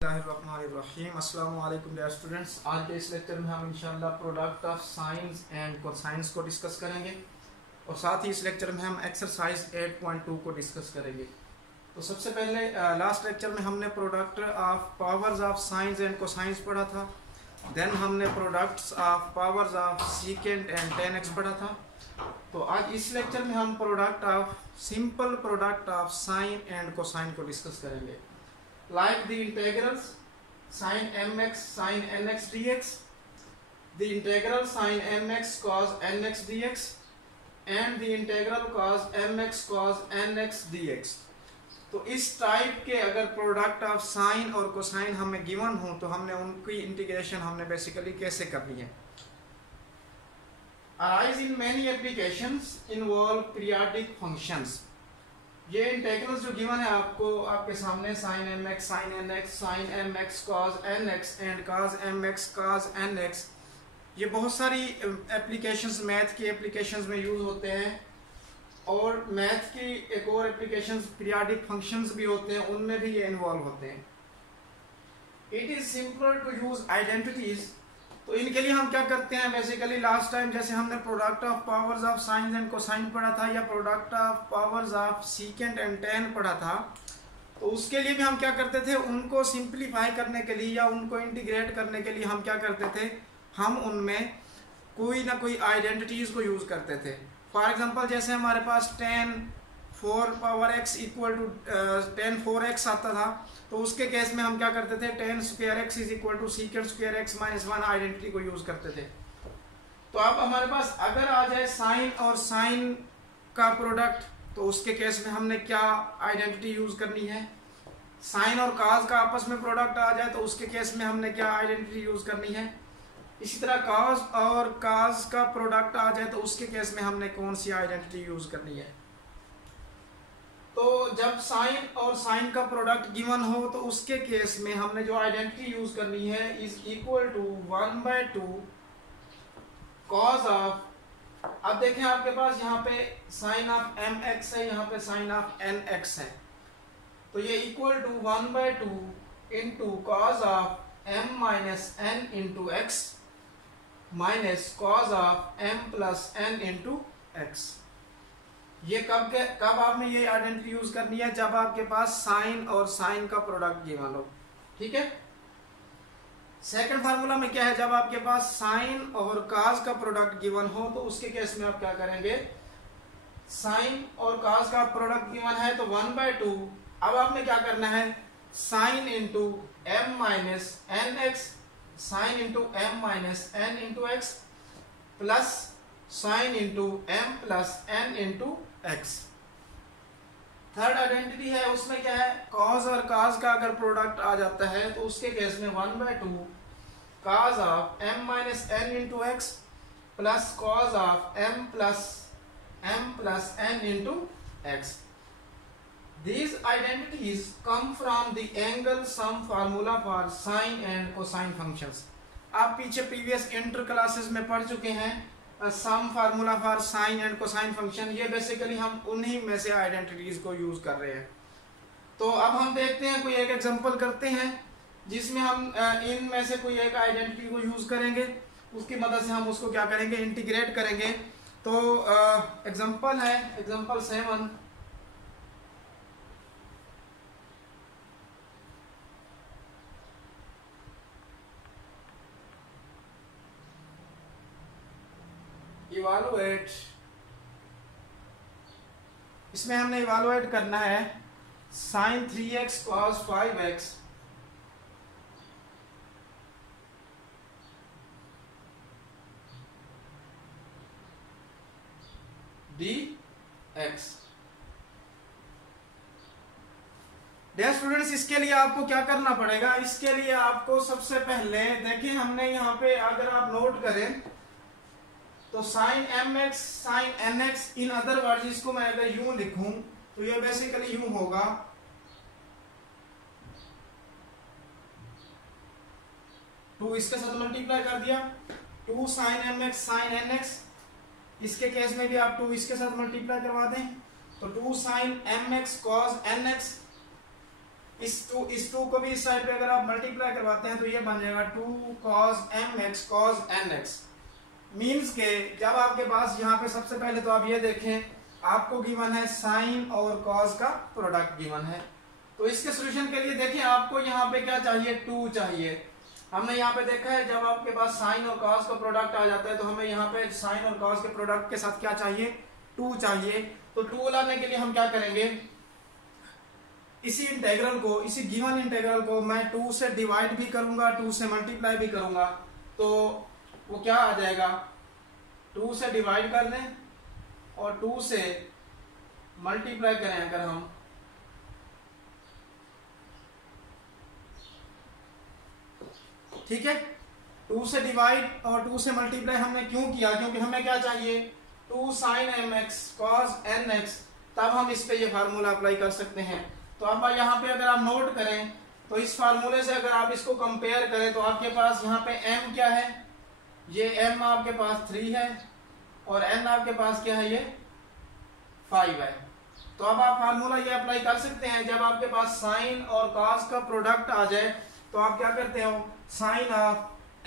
अस्सलाम वालेकुम dear students. आज के इस लेक्चर में हम इंशाल्लाह product of science and cosines को डिस्कस करेंगे और साथ ही इस लेक्चर में हम एक्सरसाइज 8.2 को डिस्कस करेंगे। तो सबसे पहले लास्ट लेक्चर में हमने product of powers of science and cosines पढ़ा था। देन हमने products of powers of secant and ten x पढ़ा था। तो आज इस लेक्चर में हम product of simple product of sine and cosine को डिस्कस करेंगे। Like the integrals sin mx sin nx dx, the integral sin mx cos nx dx and the integral cos mx cos nx dx। तो इस type के अगर product of sine और cosine हमें given हो तो हमने उनकी इंटीग्रेशन हमने बेसिकली कैसे करनी है। Arise in many applications involve periodic functions। ये इंटेग्रल्स जो गिवन है आपको आपके सामने sine m x sine n x sine m x cos n x and cos m x cos n x, ये बहुत सारी एप्लीकेशंस मैथ की एप्लीकेशंस में यूज होते हैं और मैथ की एक और एप्लीकेशंस पीरियोडिक फंक्शंस भी होते हैं, उनमें भी ये इन्वॉल्व होते हैं। It is simple to use identities. तो इनके लिए हम क्या करते हैं, बेसिकली लास्ट टाइम जैसे हमने product of powers of sine and cosine पढ़ा था या product of powers of secant and ten पढ़ा था, तो उसके लिए भी हम क्या करते थे, उनको सिंप्लीफाई करने के लिए या उनको इंटीग्रेट करने के लिए हम क्या करते थे, हम उनमें कोई ना कोई आइडेंटिटीज को यूज करते थे। फॉर एग्जाम्पल जैसे हमारे पास ten 4 power x equal to ten 4x आता था, तो उसके केस में हम क्या करते थे, tan square x is equal to secant square x minus 1 identity को यूज करते थे। तो अब हमारे पास अगर आ जाए साइन और साइन का प्रोडक्ट, तो उसके केस में हमने क्या आइडेंटिटी यूज करनी है। साइन और काज का आपस में प्रोडक्ट आ जाए तो उसके केस में हमने क्या आइडेंटिटी यूज करनी है। इसी तरह काज और काज का प्रोडक्ट आ जाए तो उसके केस में हमने कौन सी आइडेंटिटी यूज करनी है। तो जब साइन और साइन का प्रोडक्ट गिवन हो तो उसके केस में हमने जो आइडेंटिटी यूज करनी है is equal to 1/2 cos of. अब देखें आपके पास यहाँ पे साइन ऑफ एम एक्स है, यहाँ पे साइन ऑफ एन एक्स है, तो ये equal to 1/2 into cos of m minus n into x minus cos of m plus n into x. ये कब आपने ये आइडेंटिटी यूज करनी है, जब आपके पास साइन और साइन का प्रोडक्ट गिवन हो। ठीक है। सेकंड फार्मूला में क्या है, जब आपके पास साइन और काज का प्रोडक्ट गिवन हो तो उसके केस में आप क्या करेंगे, साइन और काज का प्रोडक्ट गिवन है तो 1/2। अब आपने क्या करना है, sine into m minus n x sine into m minus n into x plus sine into m plus n into x. Third identity है, उसमें क्या है, कॉज और काज का अगर प्रोडक्ट आ जाता है तो उसके केस में 1/2 cos of m minus n into x plus cos of m plus n into x. These identities come from the angle sum formula for sine and cosine functions। आप पीछे प्रीवियस इंटर क्लासेस में पढ़ चुके हैं some formula for sine and cosine function. ये basically हम उन्हीं में से आइडेंटिटीज को यूज कर रहे हैं। तो अब हम देखते हैं, कोई एक एग्जांपल करते हैं जिसमें हम इन में से कोई एक आइडेंटिटी को यूज करेंगे, उसकी मदद से हम उसको क्या करेंगे, इंटीग्रेट करेंगे। तो एग्जांपल है एग्जांपल 7। इवालुएट, इसमें हमने इवालुएट करना है sine 3x cos 5x dx। Dear students, इसके लिए आपको क्या करना पड़ेगा, इसके लिए आपको सबसे पहले देखिए, हमने यहाँ पे अगर आप नोट करें तो sine m x sine n x, in other words इसको मैं अगर यूं लिखूं तो ये बेसिकली यूं होगा, 2 इसके साथ मल्टीप्लाई कर दिया, 2 sine m x sine n x, इसके केस में भी आप 2 इसके साथ मल्टीप्लाई करवा दें तो 2 sine m x cos n x इस टू को भी इस साइड पे अगर आप मल्टीप्लाई करवाते हैं तो ये बन जाएगा 2 cos mx cos nx। Means के जब आपके पास यहाँ पे सबसे पहले तो आप ये देखें, आपको गिवन है साइन और कॉस का प्रोडक्ट गिवन है। तो इसके सॉल्यूशन के लिए देखिए आपको यहाँ पे क्या चाहिए, 2 चाहिए। हमने यहाँ पे देखा है जब आपके पास साइन और कॉस का प्रोडक्ट आ जाता है तो हमें यहाँ पे साइन और कॉस के प्रोडक्ट के साथ क्या चाहिए, 2 चाहिए। तो 2 लाने के लिए हम क्या करेंगे, इसी इंटेग्रल को, इसी गिवन इंटेग्रल को मैं 2 से डिवाइड भी करूंगा, 2 से मल्टीप्लाई भी करूंगा। तो वो क्या आ जाएगा, 2 से डिवाइड कर दें और 2 से मल्टीप्लाई करें अगर हम, ठीक है। 2 से डिवाइड और 2 से मल्टीप्लाई हमने क्यों किया, क्योंकि हमें क्या चाहिए, 2 sin mx cos nx। तब हम इस पे ये फार्मूला अप्लाई कर सकते हैं। तो अब यहाँ पे अगर आप नोट करें तो इस फार्मूले से अगर आप इसको कंपेयर करें तो आपके पास यहाँ पे m क्या है, ये m आपके पास 3 है और n आपके पास क्या है, ये 5 है। तो अब आप फार्मूला ये अप्लाई कर सकते हैं। जब आपके पास साइन और कॉस का प्रोडक्ट आ जाए तो आप क्या करते हो, sine of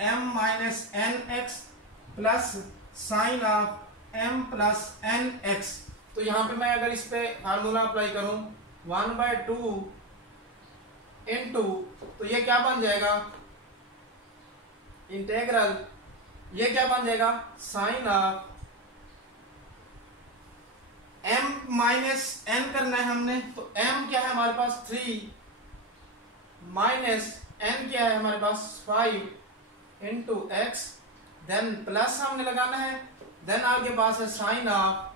m minus n x plus sine of m plus n x. तो यहाँ पे मैं अगर इस पे फार्मूला अप्लाई करूं 1/2 इंटू, तो ये क्या बन जाएगा, इंटेग्रल, ये क्या बन जाएगा, sine of m minus n करना है हमने। तो m क्या है हमारे पास 3 माइनस n क्या है हमारे पास 5 इंटू एक्स, देन प्लस हमने लगाना है, देन आपके पास है sine of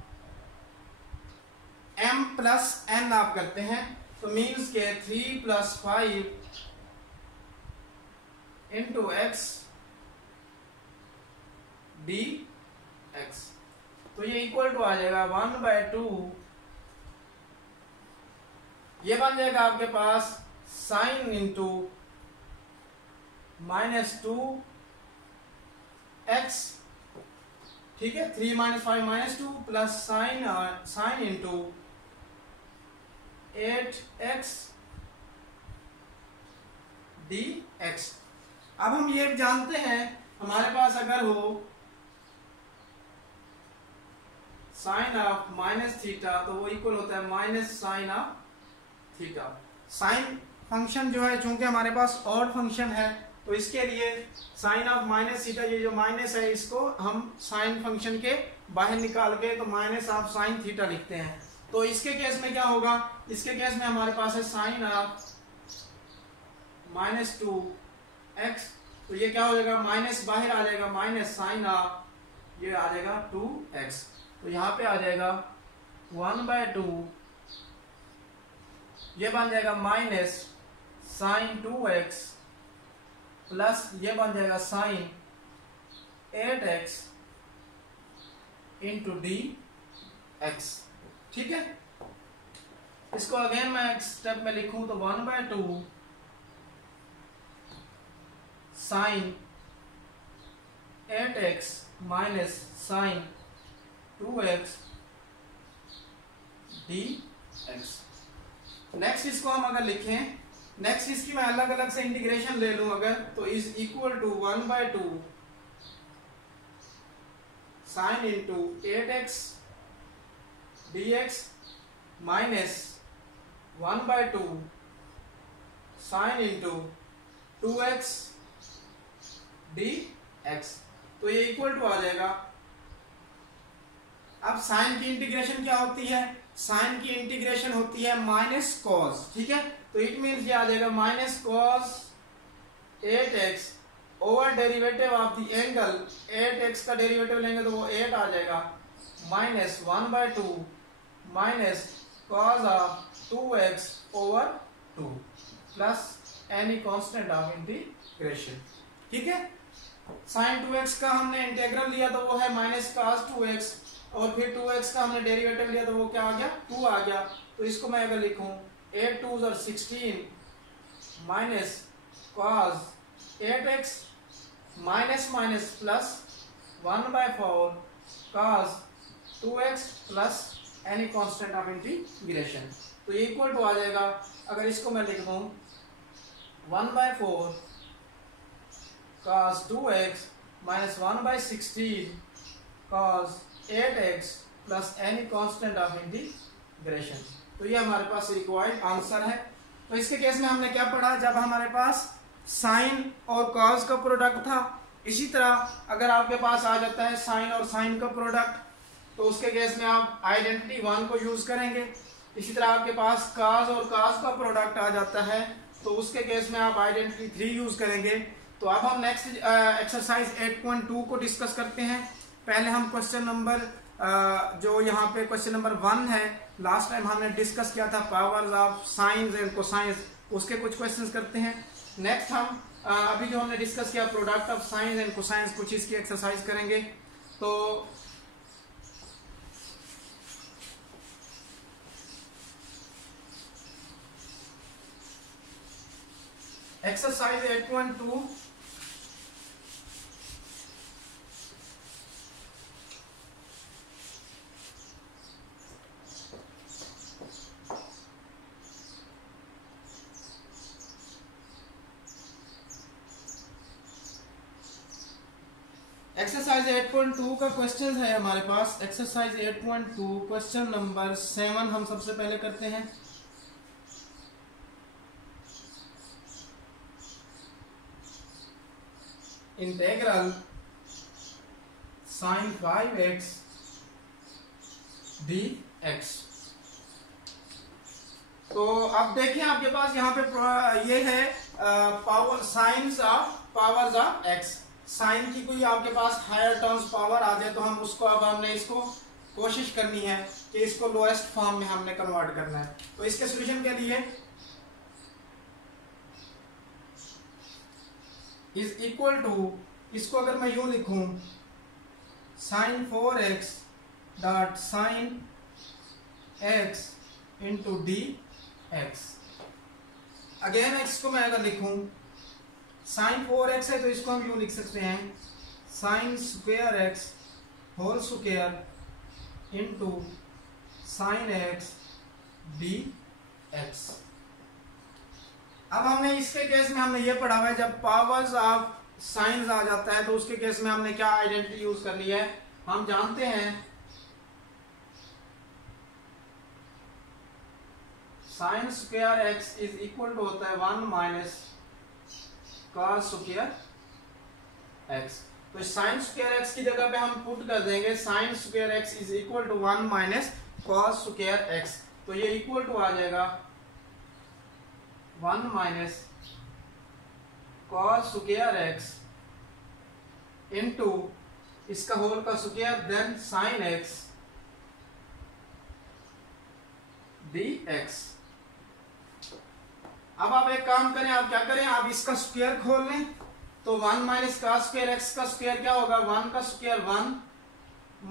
m plus n आप करते हैं। तो मीन्स के 3 plus 5 into x d x. तो ये इक्वल टू आ जाएगा 1/2, ये बन जाएगा आपके पास साइन इंटू -2 एक्स, ठीक है। 3 minus 5 -2 plus sine into 8x dx। अब हम ये जानते हैं हमारे पास अगर हो साइन ऑफ माइनस थीटा तो वो इक्वल होता है minus sine of theta. Sine function जो है चूंकि हमारे पास ऑड फंक्शन है तो इसके लिए साइन ऑफ माइनस थीटा, ये जो माइनस है इसको हम साइन फंक्शन के बाहर निकाल के तो माइनस ऑफ साइन थीटा लिखते हैं। तो इसके केस में क्या होगा, इसके केस में हमारे पास है साइन ऑफ -2x। तो ये क्या हो जाएगा, माइनस बाहर आ जाएगा, माइनस साइन ऑफ ये आ जाएगा 2x। तो यहाँ पे आ जाएगा 1/2, ये बन जाएगा माइनस साइन 2x प्लस ये बन जाएगा sign 8x into D x, ठीक है। इसको अगेन मैं एक स्टेप में लिखूं तो 1/2 sine 8x minus sine 2x dx। Next इसको हम अगर लिखें, नेक्स्ट इसकी मैं अलग अलग से इंटीग्रेशन ले लूं अगर, तो is equal to 1/2 sine into 8x dx minus 1/2 sine into 2x dx। तो ये इक्वल टू आ जाएगा। अब साइन की इंटीग्रेशन क्या होती है, साइन की इंटीग्रेशन होती है माइनस कॉस, ठीक है। तो इट मीन्स ये आ जाएगा minus cos 8x over derivative of the angle, 8x का डेरिवेटिव लेंगे तो वो 8 आ जाएगा, minus 1/2 minus cos of 2x over 2 plus any constant of integration, ठीक है। साइन 2x का हमने इंटीग्रल लिया तो वो है माइनस कॉस 2x और फिर 2x का हमने डेरिवेटिव लिया तो वो क्या आ गया, 2 आ गया। तो इसको मैं अगर लिखूं 8 2s are 16 minus cos 8x minus plus 1/4 cos 2x plus any constant of integration. तो ये इक्वल टू आ जाएगा, अगर इसको मैं लिख दूं 1/4 cos 2x minus 1/16 cos 8x plus any constant of integration. तो ये हमारे पास रिक्वायर्ड आंसर है। तो इसके केस में हमने क्या पढ़ा, जब हमारे पास साइन और कॉस का प्रोडक्ट था, इसी तरह अगर आपके पास आ जाता है साइन और साइन का प्रोडक्ट, तो उसके केस में आप आइडेंटिटी 1 को यूज करेंगे। इसी तरह आपके पास कॉस और कॉस का प्रोडक्ट आ जाता है, तो उसके केस में आप आइडेंटिटी 3 यूज करेंगे। तो अब हम नेक्स्ट एक्सरसाइज 8.2 को डिस्कस करते हैं। पहले हम क्वेश्चन नंबर जो यहाँ पे क्वेश्चन नंबर 1 है, लास्ट टाइम हमने डिस्कस किया था powers of science and cosines, उसके कुछ क्वेश्चंस करते हैं। नेक्स्ट हम अभी जो हमने डिस्कस किया product of science and cosines, कुछ इसकी एक्सरसाइज करेंगे। तो एक्सरसाइज 8.2 एक्सरसाइज 8.2 का क्वेश्चन है हमारे पास। एक्सरसाइज 8.2 क्वेश्चन नंबर 7 हम सबसे पहले करते हैं। Integral sin 5x dx। तो अब देखिए आपके पास यहाँ पे ये है power sines of powers of x। Sine की कोई आपके पास हायर टर्म्स पावर आ जाए तो हम उसको, अब हमने इसको कोशिश करनी है कि इसको लोएस्ट फॉर्म में हमने कन्वर्ट करना है। तो इसके सोल्यूशन के लिए इज इक्वल टू, इसको अगर मैं यूं लिखूं sin 4x dot sin x into dx। Again x को मैं अगर लिखूं sin 4x है तो इसको हम यूं लिख सकते हैं sin square x whole square into sin x dx। अब हमने इसके केस में हमने ये पढ़ा हुआ है, जब पावर्स ऑफ साइंस आ जाता है तो उसके केस में हमने क्या आइडेंटिटी यूज करनी है। हम जानते हैं sine square x is equal to होता है 1 माइनस कॉस स्क्वायर एक्स। तो साइन स्क्वायर एक्स की जगह पे हम पुट कर देंगे sine square x is equal to 1 minus cos square x. तो ये इक्वल टू आ जाएगा 1 minus cos square x into इसका होल का square then sine x dx। अब आप एक काम करें, आप क्या करें, आप इसका स्क्वायर खोल लें। तो 1 माइनस कॉस स्क्वायर एक्स का स्क्वायर क्या होगा, 1 का square 1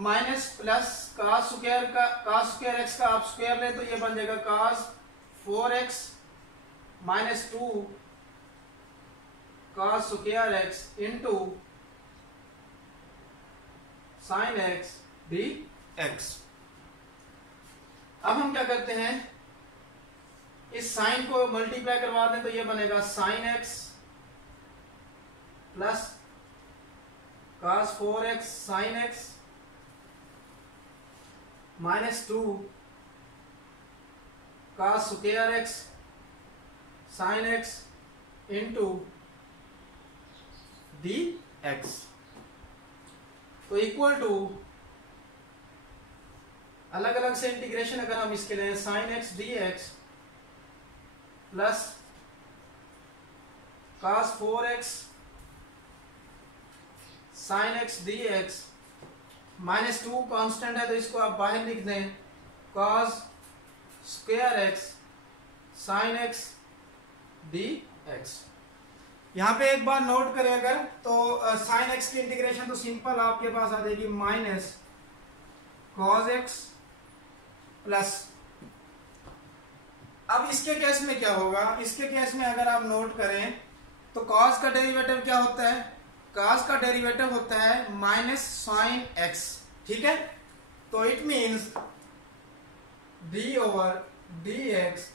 minus plus cos square x का आप स्क्वायर ले तो ये बन जाएगा cos 4x minus 2 cos square x into sine x dx। अब हम क्या करते हैं, इस साइन को मल्टीप्लाई करवा दें तो ये बनेगा sine x plus cos 4x sine x minus 2 cos square x sine x into dx। तो इक्वल टू अलग अलग से इंटीग्रेशन अगर हम इसके लिए sign x dx plus cos 4x sign x dx minus 2 constant है तो इसको आप बाहर लिख दें cos square x sign x dx। यहाँ पे एक बार नोट करें अगर तो साइन एक्स की इंटीग्रेशन तो सिंपल आपके पास आ जाएगी माइनस cos x प्लस। अब इसके केस में क्या होगा, इसके केस में अगर आप नोट करें तो cos का डेरिवेटिव क्या होता है, cos का डेरिवेटिव होता है माइनस साइन एक्स। ठीक है, तो it means d over d x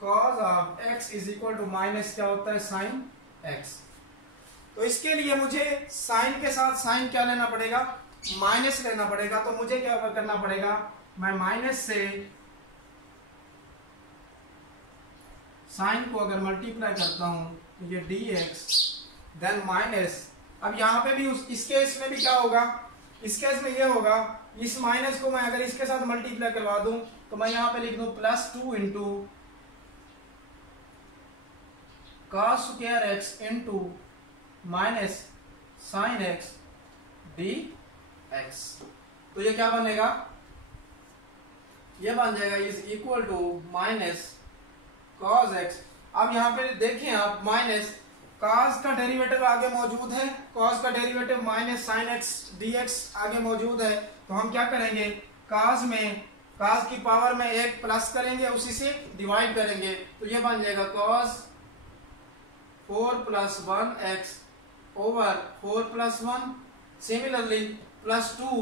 cos of x is equal to minus क्या होता है साइन एक्स। तो इसके लिए मुझे साइन के साथ साइन क्या लेना पड़ेगा, माइनस लेना पड़ेगा। तो मुझे क्या करना पड़ेगा, मैं माइनस से साइन को अगर मल्टीप्लाई करता हूं तो ये डी एक्स देन माइनस, अब यहां पे भी इस केस में भी क्या होगा, इस केस में ये होगा, इस माइनस को मैं अगर इसके साथ मल्टीप्लाई करवा दूं तो मैं यहां पे लिख दूं +2 into cos square x into minus sine x d x. तो ये क्या बनेगा, ये बन जाएगा is equal to minus cos x। अब यहां पे देखें आप, माइनस cos का डेरिवेटिव आगे मौजूद है, cos का derivative minus sine x dx आगे मौजूद है। तो हम क्या करेंगे, cos में cos की पावर में एक प्लस करेंगे, उसी से डिवाइड करेंगे। तो ये बन जाएगा cos 4 + 1x ओवर 4 + 1, सिमिलरली +2।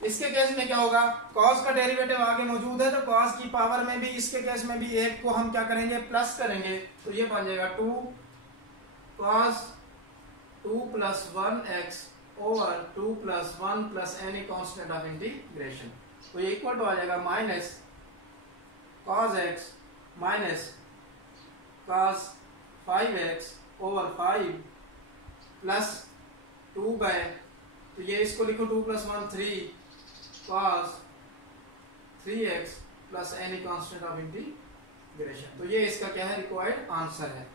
इसके केस में क्या होगा, cos का डेरिवेटिव आगे मौजूद है तो cos की पावर में भी इसके केस में भी एक को हम क्या करेंगे, प्लस करेंगे। तो ये बन जाएगा 2 cos 2 + 1x over 2 + 1 + any constant of integration. तो ये इक्वल टू आ जाएगा minus cos x minus cos 5x over 5 plus 2 by, तो ये इसको लिखो 2 + 1 3 cos 3x plus any constant of integration. तो ये इसका क्या है, रिक्वायर्ड आंसर है।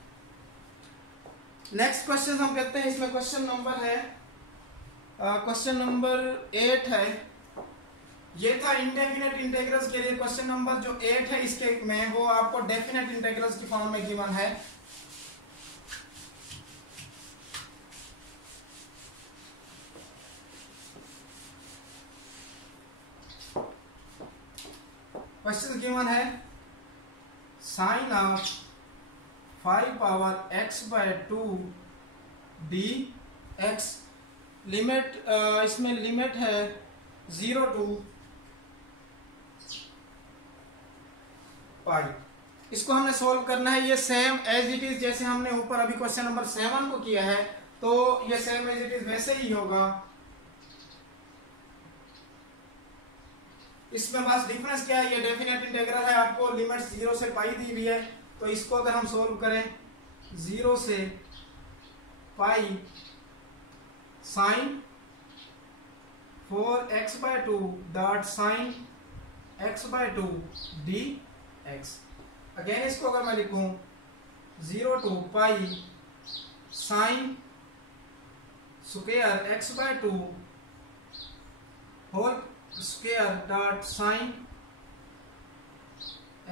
नेक्स्ट क्वेश्चन हम करते हैं, इसमें क्वेश्चन नंबर है क्वेश्चन नंबर 8 है। ये था इंडेफिनेट इंटीग्रल्स के लिए क्वेश्चन नंबर जो 8 है, इसके में वो आपको डेफिनेट इंटीग्रल्स की फॉर्म में गिवन है। क्वेश्चन गिवन है sine of 5 power x/2 dx, limit इसमें लिमिट है 0 to पाई। इसको हमने सोल्व करना है, ये सेम एज इट इज जैसे हमने ऊपर अभी क्वेश्चन नंबर 7 को किया है, तो ये सेम एज इट इज वैसे ही होगा। इसमें बस डिफरेंस क्या है, ये डेफिनेट इंटीग्रल है, आपको लिमिट 0 से पाई दी हुई है। तो इसको अगर हम सोल्व करें 0 से pi sine 4x/2 dot sine x/2 dx। Again इसको अगर मैं लिखूं 0 to pi sine square x/2 whole square dot sine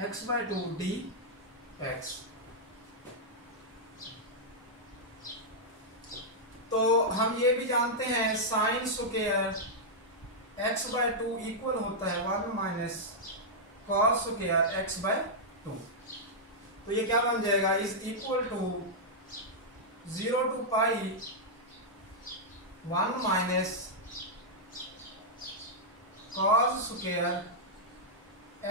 x/2 dx। तो हम ये भी जानते हैं साइन स्क्वायर x/2 इक्वल होता है 1 माइनस कॉस स्क्वायर x/2। तो ये क्या बन जाएगा, is equal to 0 to pi 1 minus cos square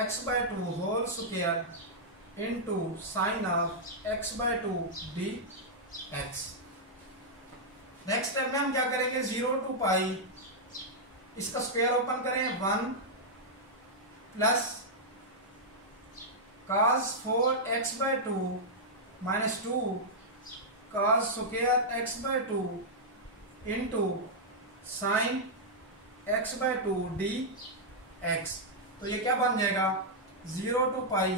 x/2 whole square into sine of x/2 dx। Next step में हम क्या करेंगे, 0 to पाई, इसका स्क्वायर ओपन करें 1 plus cos 4x/2 minus 2 cos square x/2 into sign x/2 dx। तो ये क्या बन जाएगा, 0 to पाई,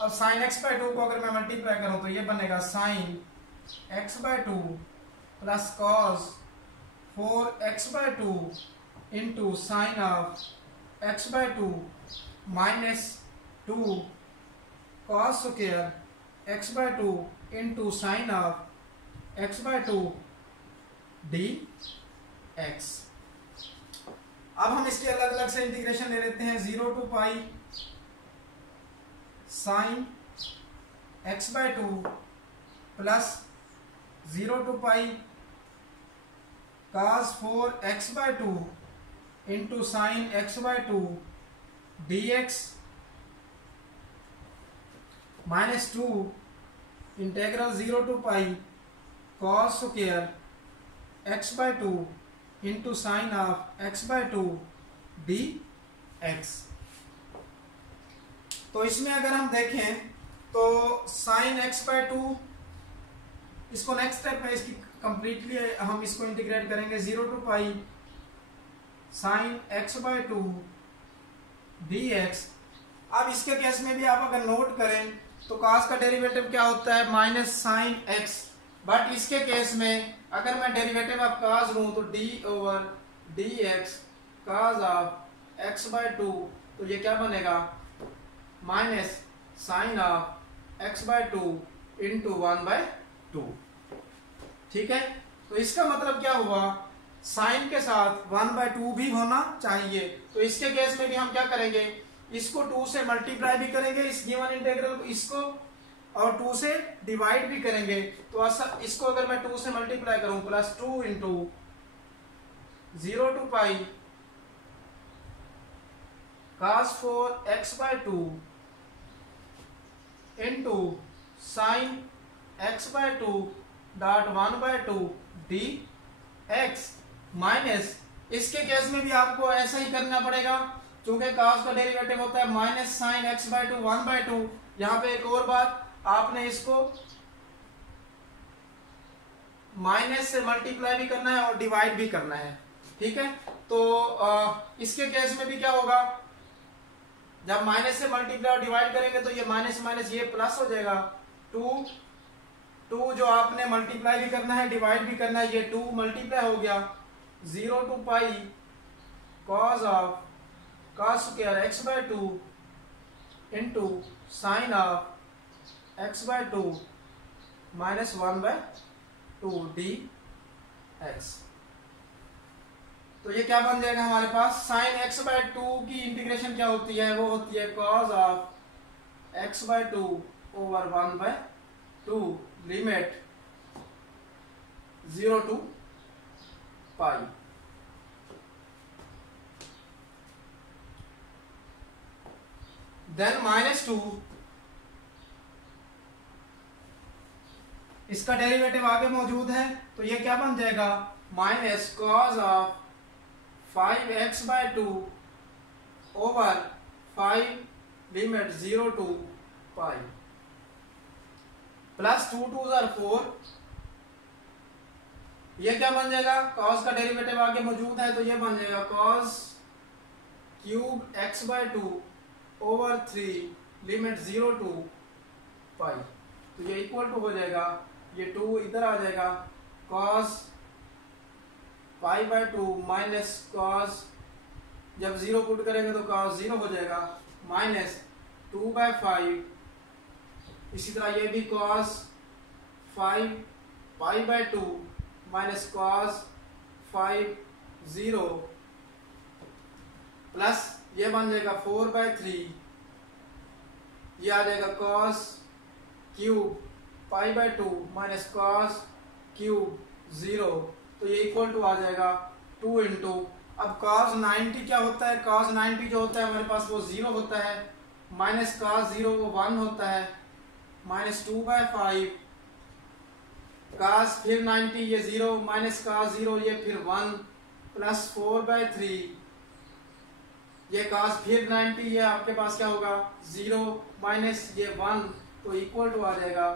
अब साइन x/2 को अगर मैं मल्टीप्लाई करूं तो ये बनेगा sine x/2 plus cos 4x/2 into sine of x/2 minus 2 cos square x/2 into sine of x/2 dx। अब हम इसके अलग अलग से इंटीग्रेशन ले लेते हैं। 0 to pi sine x/2 plus 0 to pi cos 4x/2 into sine x by two d x minus two integral 0 to pi cos square x by two into sine of x by two d x. तो इसमें अगर हम देखें तो sine x by two, इसको next step है इसकी completely हम इसको इंटीग्रेट करेंगे 0 to pi sine x by two d x. अब इसके केस में भी आप अगर नोट करें तो cos का डेरिवेटिव क्या होता है माइनस साइन एक्स, बट इसके केस में अगर मैं डेरिवेटिव ऑफ cos लूं तो d over d x cos of x by two, तो ये क्या बनेगा minus sine of x by two into 1 by two. ठीक है, तो इसका मतलब क्या हुआ, साइन के साथ 1 बाय टू भी होना चाहिए। तो इसके केस में भी हम क्या करेंगे, इसको 2 से मल्टीप्लाई भी करेंगे इस गिवन इंटीग्रल को, इसको और 2 से डिवाइड भी करेंगे। तो इसको अगर मैं 2 से मल्टीप्लाई करूं plus 2 into 0 to pi cos 4 x by two into sine x by two dot 1 by two d x, minus इसके केस में भी आपको ऐसा ही करना पड़ेगा क्योंकि cos का डेरिवेटिव होता है minus sine x by to 1 by to. यहां पे एक और बात, आपने इसको माइनस से मल्टीप्लाई भी करना है और डिवाइड भी करना है। ठीक है, तो इसके केस में भी क्या होगा, जब माइनस से मल्टीप्लाई और डिवाइड करेंगे तो ये माइनस माइनस ये प्लस हो जाएगा। 2 जो आपने मल्टीप्लाई भी करना है डिवाइड भी करना है, ये 2 मल्टीप्लाई हो गया 0 to pi cos of cos square x by two into sine of x by two minus 1 by two d x. तो ये क्या बन जाएगा हमारे पास, साइन x बाय टू की इंटीग्रेशन क्या होती है, वो होती है cos of x by two over 1 by two limit 0 to pi. Then minus 2, इसका डेरिवेटिव आगे मौजूद है तो ये क्या बन जाएगा minus cos of 5x by two over 5 limit 0 to pi plus 2 2 4, ये क्या बन जाएगा, cos का डेरिवेटिव आगे मौजूद है तो ये बन जाएगा cos cube x by two over 3 limit 0 to pi. तो ये इक्वल टू हो जाएगा, ये 2 इधर आ जाएगा cos pi by two minus cos, जब 0 पुट करेंगे तो cos 0 हो जाएगा माइनस 2 बाय 5। इसी तरह ये भी cos 5 pi by two minus cos 5 0 plus ये बन जाएगा 4 बाय 3, ये आ जाएगा cos cube pi by two minus cos cube 0, तो ये इक्वल टू आ जाएगा 2 इंटू, अब cos 90 क्या होता है, cos 90 जो होता है हमारे पास वो 0 होता है, माइनस cos 0 वो 1 होता है, माइनस 2 बाय 5 cos फिर 90 ये 0 माइनस cos 0 ये फिर 1 प्लस 4 बाय 3 ये cos फिर 90 ये आपके पास क्या होगा 0 माइनस ये 1, तो इक्वल टू आ जाएगा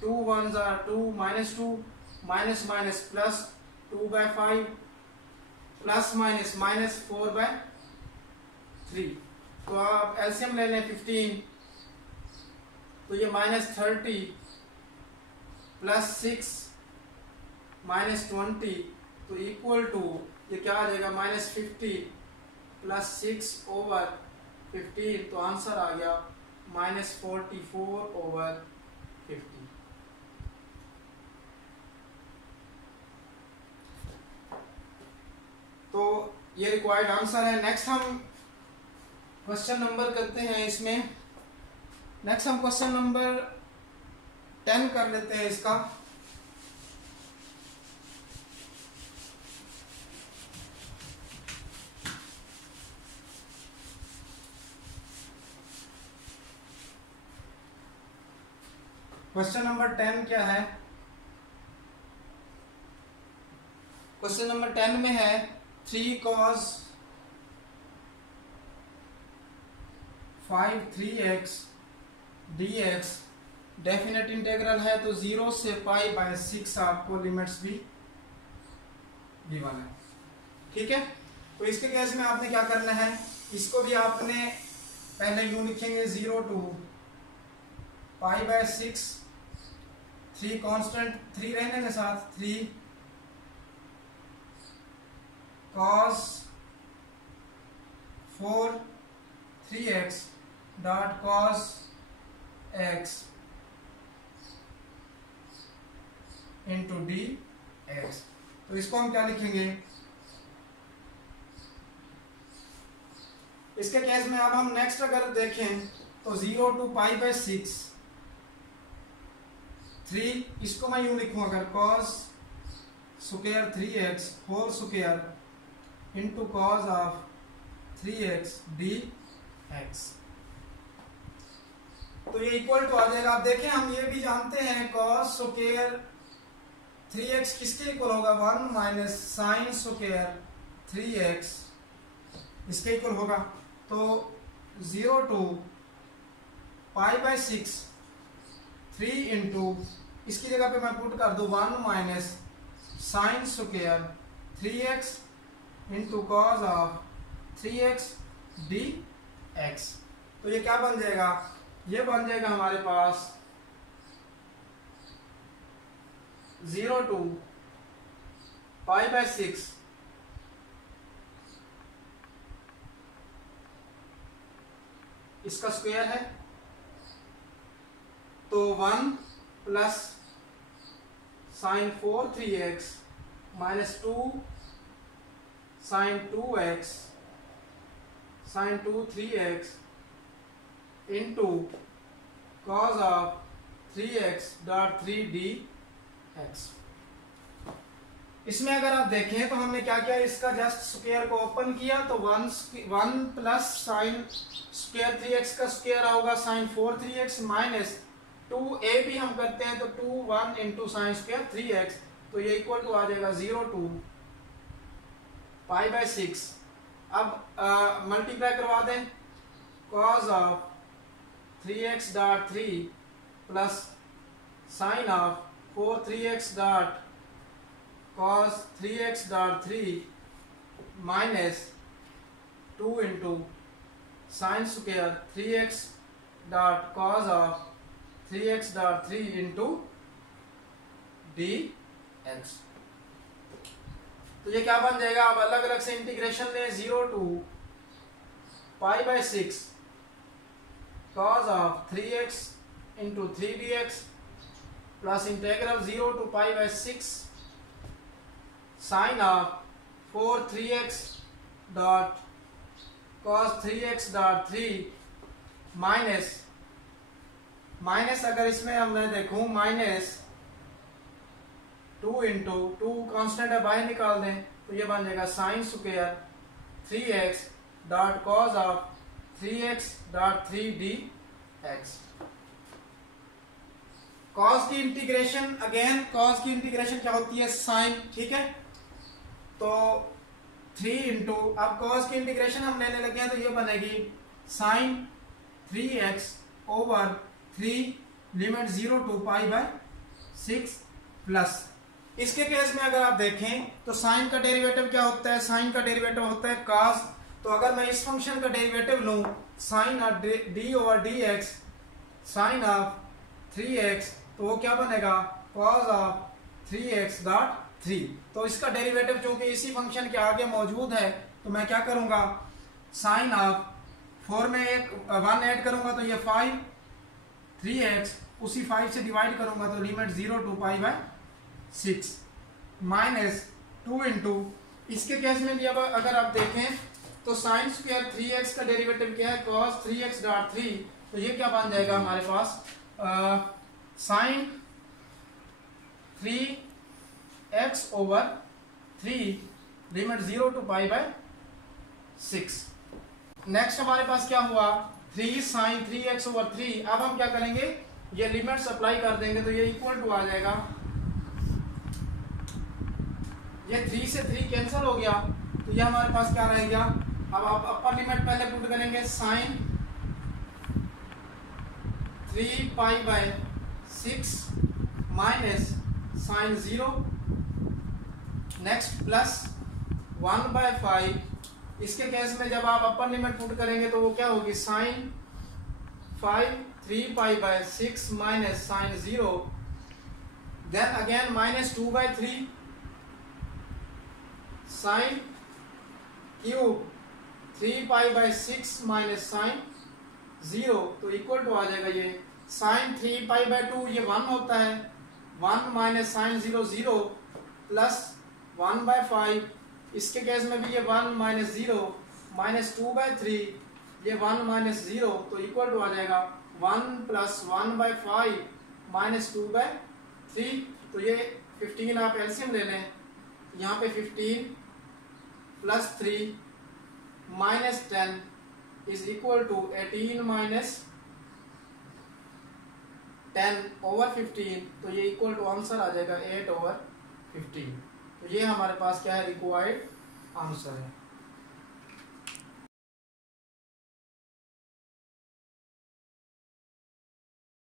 2 1s are 2 minus 2 minus minus plus 2 by 5 plus minus minus 4 by 3। तो आप एलसीएम ले लें 15, तो ये माइनस 30 प्लस 6 माइनस 20, तो इक्वल टू ये क्या आ जाएगा माइनस 50 प्लस 6 ओवर 15, तो आंसर आ गया माइनस 44 ओवर 50। तो ये रिक्वायर्ड आंसर है। नेक्स्ट हम क्वेश्चन नंबर करते हैं, इसमें नेक्स्ट हम क्वेश्चन नंबर 10 कर लेते हैं इसका। क्वेश्चन नंबर 10 क्या है? क्वेश्चन नंबर 10 में है 3 cos 5 3x dx definite integral है, तो 0 से π/6 आपको लिमिट्स भी गिवन है। ठीक है, तो इसके केस में आपने क्या करना है, इसको भी आपने पहले यूं लिखेंगे 0 to π/6, 3 कांस्टेंट 3 रहने के साथ 3 cos 4 3x dot cos x into D x. तो इसको हम क्या लिखेंगे, इसके केस में अब हम नेक्स्ट अगर देखें तो 0 to π/6 3, इसको मैं यूं लिखूं अगर cos square 3x whole square into cos of 3x dx, तो ये इक्वल टू आ जाएगा। आप देखें हम ये भी जानते हैं cos स्क्वायर 3x किसके इक्वल होगा, 1 माइनस साइन स्क्वायर 3x इसके इक्वल होगा। तो 0 to π/6 3 इंटू, इसकी जगह पे मैं पुट कर दूं 1 minus sine square 3x into cos of 3x dx। तो ये क्या बन जाएगा, ये बन जाएगा हमारे पास 0 to π/6 इसका स्क्वायर है, तो 1 plus sine 4 3x minus 2 sine 2x sine 2 3x into cos of 3x dot 3 dx। इसमें अगर आप देखें तो हमने क्या किया, इसका जस्ट स्क्वायर को ओपन किया तो 1 प्लस साइन स्क्वायर 3x का स्क्वायर होगा साइन 4 3x माइनस 2a भी हम करते हैं तो 2 1 इंटू साइन स्क्वायर 3x, तो ये इक्वल टू आ जाएगा 0 to π/6। अब मल्टीप्लाई करवा दें, cos of 3x dot 3 plus sine of 4 3x dot cos 3x dot 3 minus 2 into sine square 3x dot cos of 3x dot 3 into dx। तो ये क्या बन जाएगा, अब अलग अलग से इंटीग्रेशन लें, 0 to π/6 cos of 3x into 3 dx plus integral 0 to π/6 sine of 4 3x dot cos 3x dot 3 minus अगर इसमें हमने देखूं माइनस 2 इंटू 2 कॉन्स्टेंट है बाहर निकाल दें तो ये बन जाएगा sine square 3x dot cos of 3x dot 3 dx। cos की इंटीग्रेशन, अगेन cos की इंटीग्रेशन क्या होती है, साइन, ठीक है। तो 3 इंटू, अब cos की इंटीग्रेशन हम लेने लगे हैं तो ये बनेगी sine 3x over 3 limit 0 to π/6 plus, इसके केस में अगर आप देखें तो साइन का डेरिवेटिव क्या होता है, साइन का डेरिवेटिव होता है cos। तो अगर मैं इस फंक्शन का डेरिवेटिव लूं sine of d over dx sine of 3x, तो वो क्या बनेगा cos ऑफ 3x डॉट 3। तो इसका डेरिवेटिव चूंकि इसी फंक्शन के आगे मौजूद है तो मैं क्या करूंगा, साइन ऑफ 4 में एक 1 ऐड करूंगा तो ये 5 3x, उसी 5 से डिवाइड करूंगा तो लिमिट 0 to π/6 माइनस 2 इंटू, इसके केस में भी अब अगर आप देखें तो साइन स्क्वायर 3x का डेरिवेटिव क्या है cos 3x डॉट 3, तो ये क्या बन जाएगा हमारे पास sine 3x over 3 limit 0 to π/6। Next हमारे पास क्या हुआ 3 साइन 3x ओवर 3। अब हम क्या करेंगे, ये लिमिट्स अप्लाई कर देंगे तो ये इक्वल टू आ जाएगा, ये 3 से 3 कैंसिल हो गया तो ये हमारे पास क्या रह गया। अब आप अपर लिमिट पहले पुट करेंगे, sine 3π/6 minus sine 0, next plus 1/5। इसके केस में जब आप अपर लिमिट पुट करेंगे तो वो क्या होगी, sine 3π/6 minus sine 0, then again minus 2/3 sine cube 3π/6 minus sine 0, तो इक्वल टू आ जाएगा ये साइन 3π/2 ये 1 होता है, 1 माइनस साइन 0 0 प्लस 1/5। इसके केस में भी ये 1 माइनस 0 माइनस 2/3, ये 1 माइनस 0 तो इक्वल टू आ जाएगा 1 प्लस 1/5 माइनस 2/3। तो ये 15 आप एलसीएम ले लें, यहाँ पे 15 plus 3 minus 10 is equal to 18 minus 10 over 15, तो ये इक्वल टू आंसर आ जाएगा 8/15। तो ये हमारे पास क्या है, रिक्वायर्ड आंसर है।